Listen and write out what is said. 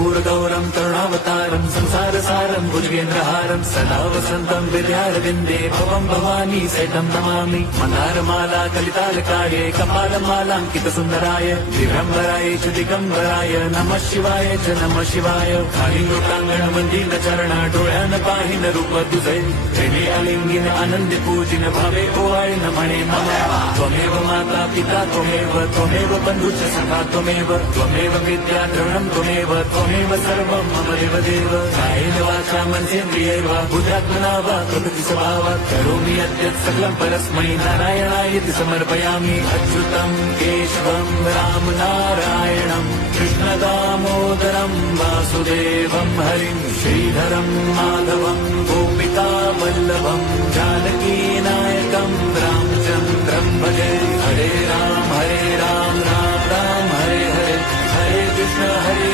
कर्पूरगौरं करुणावतारं संसारसारं भुजगेन्द्रहारं सदा वसन्तं विद्यारविन्दे भवं भवानी सहितं नमामि। मन्दारमाला कलितालकाये कपालमालाङ्कितसुन्दराय दिगम्बराय च दिगम्बराय नमः शिवाय च नमः शिवाय। कालिङ्गोटाङ्गण मन्दिर चरण डोळ्यान पाहिन रूप तुझे प्रेमे अलिंगिन आनंद पूजिन भावे ओवाळे न म्हणे मम। त्वमेव माता पिता त्वमेव बन्धुश्च सखा त्वमेव विद्या द्रविणं त्वमेव सर्वं मम देवदेव। कायेन वाचा मनसेन्द्रियैर् वा बुद्ध्यात्मना वा प्रकृति स्वभावात् करोमि यद्यत् सकलं परस्मै नारायणायति समर्पयामि। अच्युतं केशवं राम नारायणं कृष्णदामोदरं वासुदेवं हरिं श्रीधरं माधवं गोपिका वल्लभं जानकीनायकं रामचन्द्रं भजे। हरे राम राम राम हरे हरे, हरे कृष्ण हरे